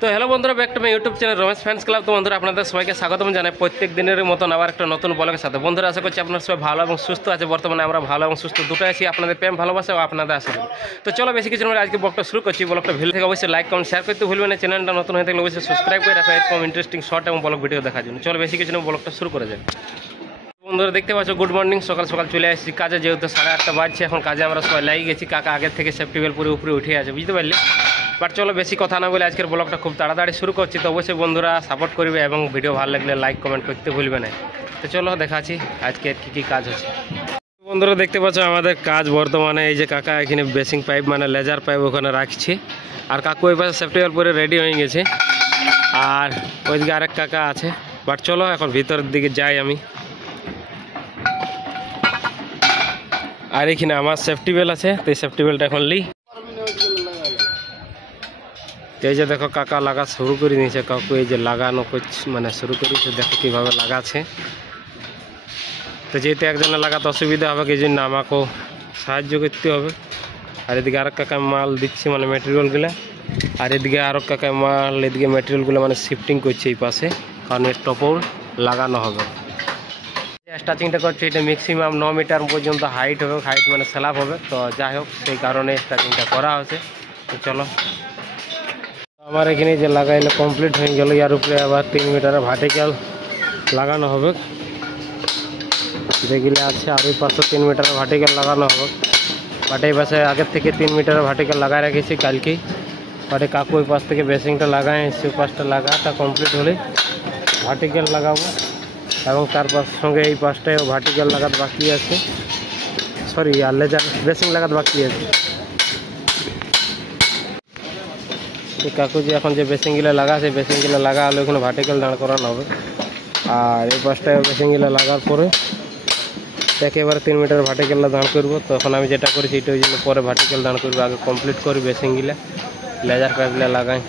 তো হ্যালো বন্ধুরা, back to my YouTube channel Ramesh fans club. তো বন্ধুরা আপনাদের সবাইকে স্বাগতম জানাই প্রত্যেক দিনের মতন আবার একটা নতুন ব্লগের সাথে। বন্ধুরা আশা করছি আপনারা সবাই ভালো এবং সুস্থ আছে। বর্তমানে আমরা ভালো এবং সুস্থ দুটোই আছি, আপনাদের প্রেম ভালোবাসা ও আপনাদের আশীর্বাদ। তো চলো বেশি কিছু নয়, আজকে ব্লগটা শুরু করছি। ব্লগটা ভিডিও থেকে অবশ্যই লাইক কমেন্ট শেয়ার করতে ভুলবেন না। চ্যানেলটা নতুন হয়ে থাকলে অবশ্যই সাবস্ক্রাইব করে রাখো এরকম ইন্টারেস্টিং শর্ট এবং ব্লগ ভিডিও দেখার জন্য। চলো বেশি কিছু নয়, ব্লগটা শুরু করে যায়। বন্ধুরা দেখতে পাচ্ছ, গুড মর্নিং, সকাল সকাল চলে আসছি কাজে। যেহেতু 8:30 বাজছে, এখন কাজে আমরা সবাই লাগিয়ে গেছি। কাকা আগের থেকে সেফটি বেল পুরো উপরে উঠে আছে, বুঝতে পারলি। বাট চলো বেশি কথা না বলে আজকের ব্লগটা খুব তাড়াতাড়ি শুরু করছি। তো অবশ্যই বন্ধুরা সাপোর্ট করবে এবং ভিডিও ভালো লাগলে লাইক কমেন্ট করতে ভুলবে না। তো চলো দেখাচ্ছি আজকে কী কাজ হচ্ছে। বন্ধুরা দেখতে পাচ্ছ আমাদের কাজ বর্তমানে এই যে কাকা এখানে বেসিং পাইপ মানে লেজার পাইপ ওখানে রাখছে, আর কাকু ওই পাশে সেফটি বেল পরে রেডি হয়ে গেছে, আর ওইদিকে আরেক কাকা আছে। বাট চলো এখন ভিতরের দিকে যাই আমি। আর এখানে আমার সেফটি বেল আছে, তো এই সেফটি বেলটা এখন লি। এই যে দেখো কাকা লাগা শুরু করে নিয়েছে, কাকু এই যে লাগানো মানে শুরু করেছে, দেখো কীভাবে লাগাচ্ছে। তো যেহেতু একজনে লাগাতে অসুবিধা হবে, এই জন্য আমাকেও সাহায্য করতে হবে। আর এদিকে আরেক কাকা মাল দিচ্ছে মানে ম্যাটেরিয়ালগুলো, আর এদিকে আরও কাকা মাল এদিকে ম্যাটেরিয়ালগুলো মানে শিফটিং করছে এই পাশে, কারণ এর টপও লাগানো হবে। স্টাচিংটা করছে, এটা ম্যাক্সিমাম 9 মিটার পর্যন্ত হাইট হবে, হাইট মানে স্ল্যাব হবে। তো যাই হোক সেই কারণে স্টাচিংটা করা হয়েছে। তো চলো আমার এখানে যে লাগাইলে কমপ্লিট হয়ে গেল, ইয়ার উপরে আবার 3 মিটারের ভার্টিক্যাল লাগানো হবে যেগুলো আছে, আর ওই পাশে 3 মিটারের ভার্টিক্যাল লাগানো হবে। বাট এই পাশে আগের থেকে 3 মিটারের ভার্টিক্যাল লাগাই রেখেছি কালকেই। বাট কাকু ওই পাশ থেকে বেসিংটা লাগাই এসেছি, ওই পাশটা লাগাটা কমপ্লিট হলে ভার্টিক্যাল লাগাবো, এবং তার সঙ্গে এই পাশটায়ও ভার্টিক্যাল লাগাতে বাকি আছে, সরি আর লেজার বেসিং লাগাতে বাকি আছে। এই কাকু যে এখন যে বেসিংগুলো লাগাছে, বেসিংগুলো লাগা হলে ওখানে ভার্টিক্যাল দাঁড় করানো হবে। আর এই পাশটায় বেসিংগুলো লাগার পরে একেবারে 3 মিটার ভার্টিক্যালটা দাঁড় করবো। তখন আমি যেটা করেছি এটা ওই জন্য পরে ভার্টিক্যাল দাঁড় করবো, আগে কমপ্লিট করি বেসিংগুলো, লেজার পাইপগুলো লাগাই।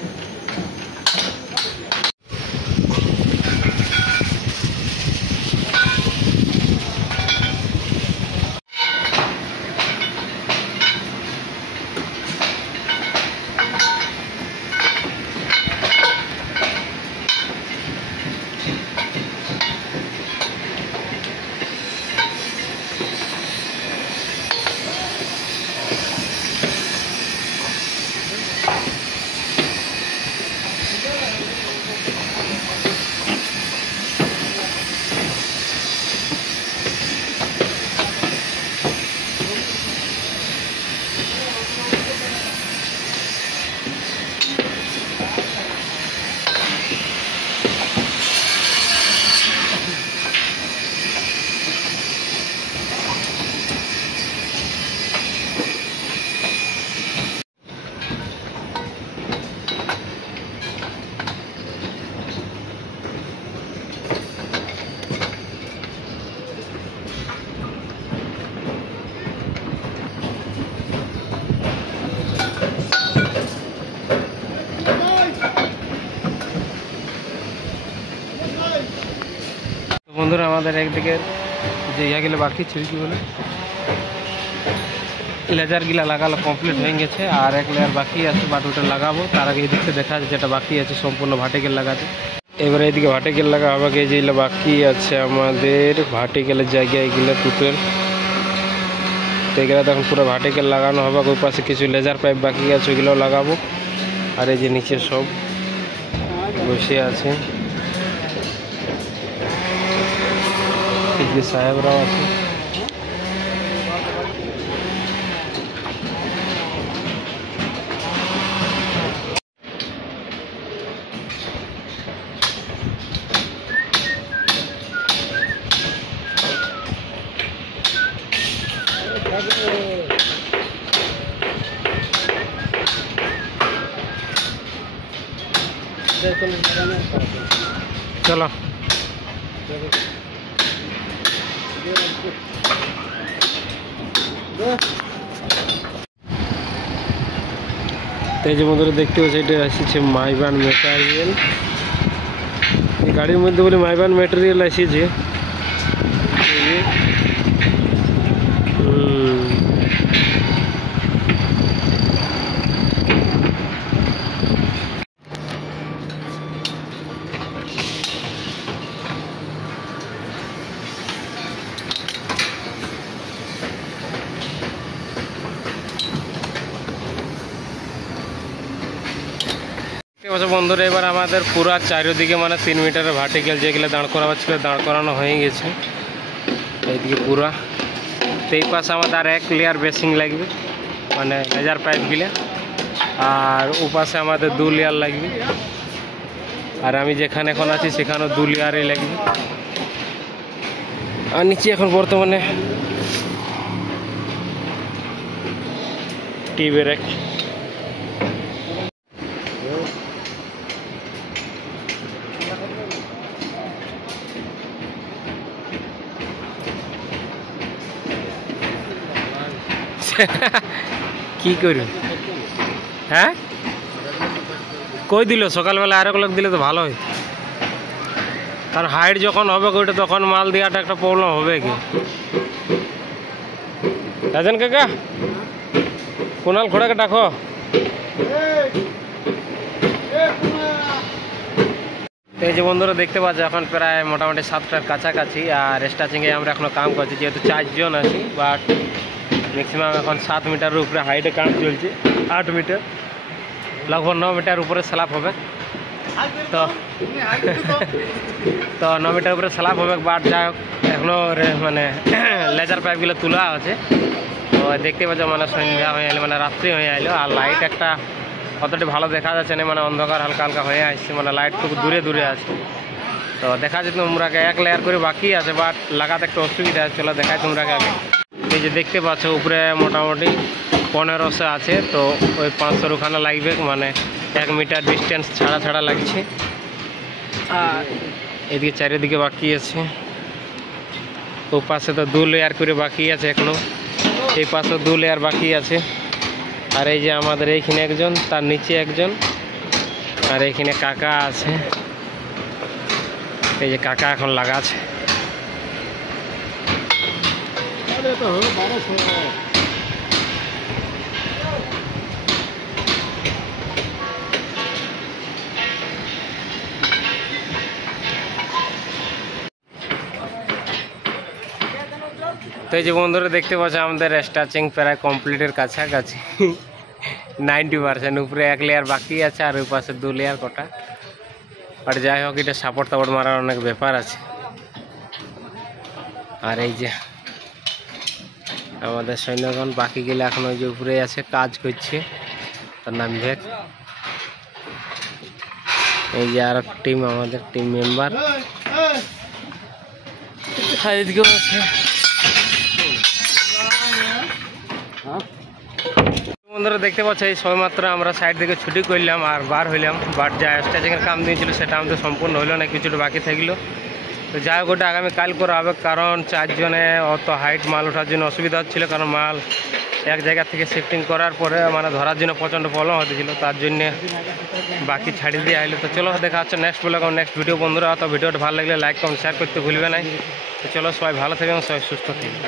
বন্ধুরা আমাদের একদিকে যে ইয়াগুলো বাকি ছিল, কি বলে লেজারগুলা লাগালো কমপ্লিট হয়ে গেছে, আর এক লেয়ার বাকি আছে। বাট ওটা লাগাবো তার আগে এদিকে দেখা যাচ্ছে যেটা বাকি আছে সম্পূর্ণ ভার্টিক্যাল লাগাতে। এবারে এদিকে ভার্টিক্যাল লাগা হবে, যেগুলো বাকি আছে আমাদের ভার্টিক্যালের জায়গায় এগুলো টোটাল, তো এগুলো তখন পুরো ভার্টিক্যাল লাগানো হবে। ওই পাশে কিছু লেজার পাইপ বাকি আছে, ওইগুলোও লাগাবো। আর এই যে নিচে সব বসে আছে, সাহেবরাও আছে। চলো এই যে বন্ধুরা দেখতে পাচ্ছি, এটা এসেছে মাইবান ম্যাটেরিয়াল। এই গাড়ির মধ্যে বলে মাইবান ম্যাটেরিয়াল এসেছে। বন্ধুরা এবার আমাদের পুরা চারিদিকে মানে 3 মিটারের ভার্টিক্যাল যেগুলো দাঁড় করাবার ছিল দাঁড় করানো হয়ে গেছে। এইদিকে পুরা তো এই পাশে আমাদের আর 1 লেয়ার বেসিং লাগবে মানে লেজার পাইপগুলো, আর ও পাশে আমাদের 2 লেয়ার লাগবে, আর আমি যেখানে এখন আছি সেখানেও 2 লেয়ারই লাগবে। আর নিচে এখন বর্তমানে টিভি রেক। কি করি হ্যাঁ কই দিল সকালবেলা আরেক লোক দিলে তো ভালো হয়, কারণ হাইট যখন হবে ওইটা তখন মাল দেওয়াটা একটা প্রবলেম হবে কি। রাজন কাকা কুনাল ঘোড়াকে ডাকো। এই যে বন্ধুরা দেখতে পাচ্ছ এখন প্রায় মোটামুটি 7টার কাছাকাছি, আর স্টাচিংয়ে আমরা এখনো কাম করছি, যেহেতু 4 জন আছি, বাট ম্যাক্সিমাম এখন 7 মিটারের উপরে হাইটে কাম চলছে। 8 মিটার লগভগ 9 মিটার উপরে স্ল্যাব হবে, তো 9 মিটার উপরে স্ল্যাব হবে। বাট যাই হোক এখনও মানে লেজার পাইপগুলো তোলা আছে। তো দেখতে পাচ্ছ মানে সন্ধ্যা হয়ে এলো, মানে রাত্রি হয়ে এলো, আর লাইট একটা অতটা ভালো দেখা যাচ্ছে না, মানে অন্ধকার হালকা হালকা হয়ে আসছে, মানে লাইট খুব দূরে দূরে আছে। তো দেখা যায় তোমরাকে 1 লেয়ার করে বাকি আছে, বাট লাগাতে একটা অসুবিধা আছে। চলো দেখাই তোমরাকে আগে। এই যে দেখতে পাচ্ছ উপরে মোটামুটি 1500 আছে, তো ওই 500 ওখানে লাগবে, মানে 1 মিটার ডিস্টেন্স ছাড়া ছাড়া লাগছে। আর এদিকে চারিদিকে বাকি আছে, ও পাশে তো 2 লেয়ার করে বাকি আছে এখনো, এই পাশে 2 লেয়ার বাকি আছে। আর এই যে আমাদের এইখানে একজন, তার নিচে একজন, আর এইখানে কাকা আছে। এই যে কাকা এখন লাগাচ্ছে। তো এই যে বন্ধুরা দেখতে পাচ্ছ আমাদের স্টাচিং প্রায় কমপ্লিটের কাছাকাছি 90%। উপরে 1 লেয়ার বাকি আছে, আর ওই পাশে 2 লেয়ার কটা। আর যাই হোক এটা সাপোর্ট টাপোর্ট মারার অনেক ব্যাপার আছে। আর এই যে আমাদের সৈন্যগণ বাকি গেলে এখন ওই যে উপরে আছে কাজ করছে, তার নাম ভেক। এই যে আর টিম, আমাদের টিম মেম্বার এদিকেও আছে। বন্ধুরা দেখতে পাচ্ছ এই সবেমাত্র আমরা সাইড থেকে ছুটি করলাম আর বার হইলাম, বাট যা স্টাচিংয়ের কাম দিয়েছিল সেটা আমাদের সম্পূর্ণ হইলো না, কিছুটা বাকি থাকলো। তো যাই হোক ওটা আগামী কাল করা হবে, কারণ 4 জনে অত হাইট মাল ওঠার জন্য অসুবিধা হচ্ছিলো, কারণ মাল এক জায়গা থেকে শিফটিং করার পরে মানে ধরার জন্য প্রচণ্ড প্রবলেম হতেছিল, তার জন্যে বাকি ছাড়ি দিয়ে আইলো। তো চলো দেখা হচ্ছে নেক্সট ব্লগ, নেক্সট ভিডিও। বন্ধুরা তো ভিডিওটা ভালো লাগলে লাইক কমেন্ট শেয়ার করতে ভুলবে না। তো চলো সবাই ভালো থাকবেন, সবাই সুস্থ থাকবেন।